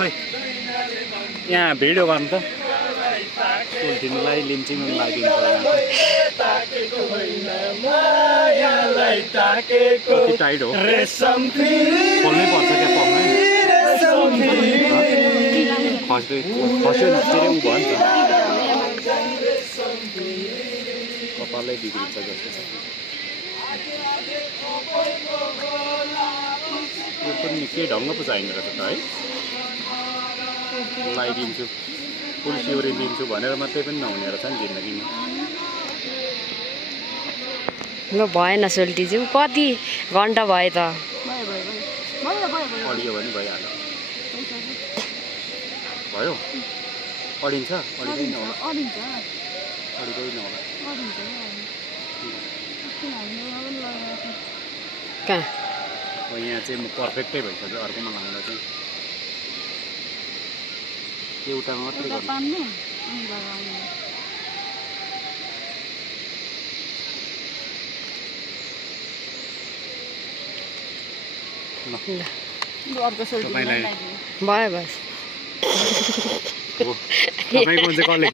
खै यहाँ भिडियो गर्नु त सोल्टिनुलाई लिम्चिङ लागिदिनु कति टाइट हो खोल्नै पर्छ क्या पक्नै खस्यो नि के अरे ऊ भयो नि त कपालै बिग्रिन्छ जस्तो छ यो पनि निकै ढङ्ग पो चाहिने रहेछ त है लगाइदिन्छु फुल सिउरी दिन्छु भनेर मात्रै पनि नहुने रहेछ नि जिन्दगीमा ल भएन सोल्टीज्यू कति घन्टा भयो त अडियो भने भइहाल्यो भयो अडिन्छ अडिँदैन होला अडिँदैन होला कहाँ यहाँ चाहिँ म पर्फेक्टै भइसक्यो अर्कोमा लाउँदा चाहिँ एउटामा मात्रै गर्नु भयो बस तपाईँको चाहिँ कसले